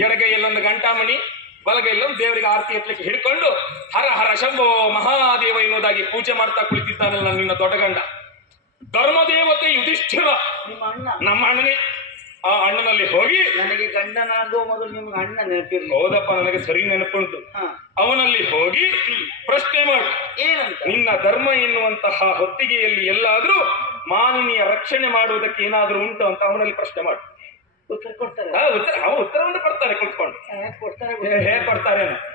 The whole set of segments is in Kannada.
ಎಡಗೈಯಲ್ಲೊಂದು ಗಂಟಾಮಣಿ ಬಲಗೈಯಲ್ಲೊಂದು ದೇವರಿಗೆ ಆರತಿ ಎತ್ತಲಿಕ್ಕೆ ಹಿಡ್ಕೊಂಡು ಹರ ಹರ ಶಂಭೋ ಮಹಾದೇವ ಎನ್ನುವುದಾಗಿ ಪೂಜೆ ಮಾಡ್ತಾ ಕುಳಿತಿದ್ದಾನಲ್ಲ ನಿನ್ನ ದೊಡ್ಡ ಗಂಡ ಧರ್ಮದೇವತೆ ಯುಧಿಷ್ಠಿರ. ನಿಮ್ಮ ಅಣ್ಣ. ನಮ್ಮ ಅಣ್ಣನೇ. ಆ ಅಣ್ಣನಲ್ಲಿ ಹೋಗಿ ನನಗೆ ಗಂಡನಾಗುವ ಮೊದಲು ನಿಮ್ಗೆ ಅಣ್ಣ ನೆನಪಿರ್ಲಿ. ಹೌದಪ್ಪ ನನಗೆ ಸರಿ ನೆನಪುಂಟು. ಅವನಲ್ಲಿ ಹೋಗಿ ಪ್ರಶ್ನೆ ಮಾಡು. ಏನಂತ? ನಿನ್ನ ಧರ್ಮ ಎನ್ನುವಂತಹ ಹೊತ್ತಿಗೆಯಲ್ಲಿ ಎಲ್ಲಾದ್ರೂ ಮಾನಿನಿಯ ರಕ್ಷಣೆ ಮಾಡುವುದಕ್ಕೆ ಏನಾದ್ರೂ ಉಂಟು ಅಂತ ಅವನಲ್ಲಿ ಪ್ರಶ್ನೆ ಮಾಡು. ಉತ್ತರ ಕೊಡ್ತಾರೆ. ಅವ ಉತ್ತರವನ್ನು ಕುತ್ಕೊಂಡು. ಕೊಡ್ತಾರೆ ಹೇ- ಹೇಗ್ ಕೊಡ್ತಾರೆ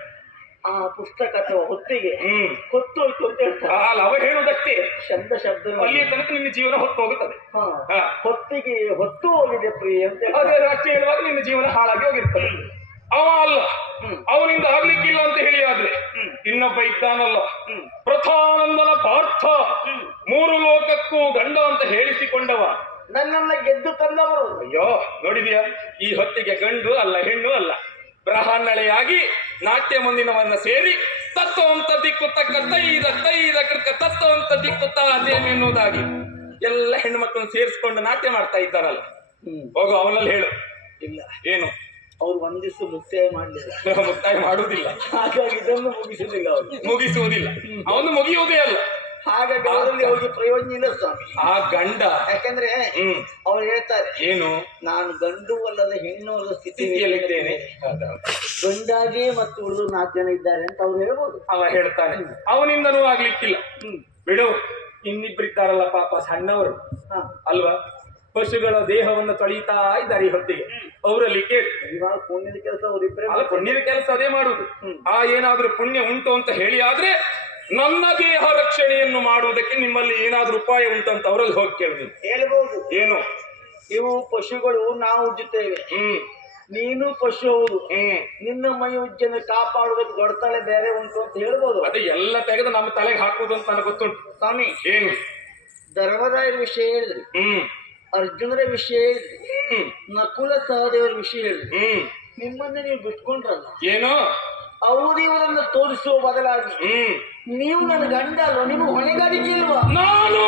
ಆ ಪುಸ್ತಕ ಅಥವಾ ಹೊತ್ತಿಗೆ ಹ್ಮ್. ಹೊತ್ತು ಹೋಯ್ತು ಅಂತ ಹೇಳ್ತಾರೆ. ಅಲ್ಲ ಅವ ಹೇಳುವುದಷ್ಟೇ. ಶಬ್ದ ಶಬ್ದ ಅಲ್ಲಿ ತನಕ ನಿನ್ನ ಜೀವನ ಹೊತ್ತು ಹೋಗುತ್ತದೆ. ಹೊತ್ತಿಗೆ ಹೊತ್ತು ಹೋಗಿದೆ ಪ್ರಿಯ ಅಂತ. ಅದೇ ಹೇಳುವಾಗ ನಿನ್ನ ಜೀವನ ಹಾಳಾಗಿ ಹೋಗಿರ್ತದೆ. ಅವ ಅಲ್ಲ. ಹ್ಮ್. ಅವನಿಂದ ಆಗ್ಲಿಕ್ಕಿಲ್ಲ ಅಂತ ಹೇಳಿ ಆದ್ರೆ. ಇನ್ನೊಬ್ಬ ಇದ್ದಾನಲ್ಲ. ಹ್ಮ್. ಪ್ರಥಾನಂದನ ಪಾರ್ಥ. ಮೂರು ಲೋಕಕ್ಕೂ ಗಂಡ ಅಂತ ಹೇಳಿಸಿಕೊಂಡವ. ನನ್ನನ್ನ ಗೆದ್ದು ತಂದವರು. ಅಯ್ಯೋ ನೋಡಿದ್ಯಾ? ಈ ಹೊತ್ತಿಗೆ ಗಂಡು ಅಲ್ಲ ಹೆಣ್ಣು ಅಲ್ಲ. ಬ್ರಹ್ಮಣಳೆಯಾಗಿ ನಾಟ್ಯ ಮುಂದಿನವನ್ನ ಸೇರಿ ತತ್ವವಂತ ದಿಕ್ಕು ತಕ್ಕ ತೈದ ತತ್ವ ಅಂತ ದಿಕ್ಕುತ್ತ ಅದೇನು ಎನ್ನುವುದಾಗಿ ಎಲ್ಲ ಹೆಣ್ಣು ಸೇರಿಸ್ಕೊಂಡು ಸೇರಿಸಿಕೊಂಡು ನಾಟ್ಯ ಮಾಡ್ತಾ ಇದ್ದಾರಲ್ಲ ಹೋಗು ಅವನಲ್ಲಿ ಹೇಳು. ಇಲ್ಲ. ಏನು? ಅವ್ರು ಒಂದಿಷ್ಟು ಮುಕ್ತಾಯ ಮಾಡಲಿಲ್ಲ. ಮುಕ್ತಾಯ ಮಾಡುವುದಿಲ್ಲ. ಹಾಗಾಗಿ ಇದನ್ನು ಮುಗಿಸುವುದಿಲ್ಲ ಮುಗಿಸುವುದಿಲ್ಲ. ಅವನು ಮುಗಿಯುವುದೇ ಅಲ್ಲ. ಹಾಗಾಗಿ ಗಂಡದಲ್ಲಿ ಹೋಗಿ ಪ್ರಯೋಜನ ಇಲ್ಲ ಸ್ವಾಮಿ ಆ ಗಂಡ. ಯಾಕಂದ್ರೆ ಹ್ಮ್. ಅವ್ರು ಹೇಳ್ತಾರೆ ಏನು? ನಾನು ಗಂಡು ಅಲ್ಲದ ಹೆಣ್ಣು ಅಲ್ಲದ ಸ್ಥಿತಿಯಲ್ಲಿದ್ದೇನೆ ಗಂಡಾಗಿ ಮತ್ತು ಉಳಿದು ನಾಲ್ಕು ಜನ ಇದ್ದಾರೆ ಅಂತ ಅವ್ರು ಹೇಳ್ಬೋದು. ಅವ ಹೇಳ್ತಾನೆ. ಅವನಿಂದನೂ ಆಗ್ಲಿಕ್ಕಿಲ್ಲ. ಹ್ಮ್. ಬಿಡು ಇನ್ನಿಬ್ಬರಿದ್ದಾರಲ್ಲ ಪಾಪ ಸಣ್ಣವರು. ಹಾ. ಅಲ್ವಾ? ಪಶುಗಳ ದೇಹವನ್ನು ತೊಳಿತಾ ಇದ್ದಾರೆ ಈ ಹೊತ್ತಿಗೆ ಅವರಲ್ಲಿ ಕೇಳಿ. ಪುಣ್ಯದ ಕೆಲಸ ಅವರಿಬ್ಬರೇ ಪುಣ್ಯದ ಕೆಲಸ ಅದೇ ಮಾಡುದು. ಹ್ಮ್. ಆ ಏನಾದ್ರೂ ಪುಣ್ಯ ಉಂಟು ಅಂತ ಹೇಳಿ ಆದ್ರೆ ನನ್ನ ದೇಹ ರಕ್ಷಣೆಯನ್ನು ಮಾಡುವುದಕ್ಕೆ ನಿಮ್ಮಲ್ಲಿ ಏನಾದ್ರೂ ಉಪಾಯ ಉಂಟಂತ ಅವರಲ್ಲಿ ಹೋಗಿ ಕೇಳಿದ್ರು ಹೇಳ್ಬೋದು. ಏನು? ಇವು ಪಶುಗಳು ನಾವು ಉಜ್ಜುತ್ತೇವೆ. ಹ್ಮ್. ನೀನು ಪಶು ಹೌದು. ನಿನ್ನ ಮೈ ಉಜ್ಜನ್ನು ಕಾಪಾಡುವುದಕ್ಕೆ ಗೊಡ್ತಾಳೆ ಬೇರೆ ಉಂಟು ಅಂತ ಹೇಳ್ಬೋದು. ಅದೇ ಎಲ್ಲ ತೆಗೆದು ನಮ್ಮ ತಲೆಗೆ ಹಾಕುವುದು ಅಂತ ನನಗೆ ಗೊತ್ತುಂಟು. ಸ್ವಾಮಿ. ಏನು? ಧರ್ಮರಾಯರ ವಿಷಯ ಹೇಳಿದ್ರಿ. ಹ್ಮ್. ಅರ್ಜುನರ ವಿಷಯ ಹೇಳಿದ್ರಿ. ನಕುಲ ಸಹದೇವರ ವಿಷಯ ಹೇಳಿದ್ರಿ. ಹ್ಮ್. ನಿಮ್ಮನ್ನ ನೀವು ಬಿಟ್ಕೊಂಡ್ರಲ್ಲ. ಏನು? ಅವರು ಇವರನ್ನ ತೋರಿಸುವ ಬದಲಾಗಿ ನೀವು ನನ್ನ ಗಂಡ ಅಲ್ವಾ? ನಿಮ್ಗೆ ಹೊಣೆಗಾರಿಕೆ ಇಲ್ವಾ? ನಾನು!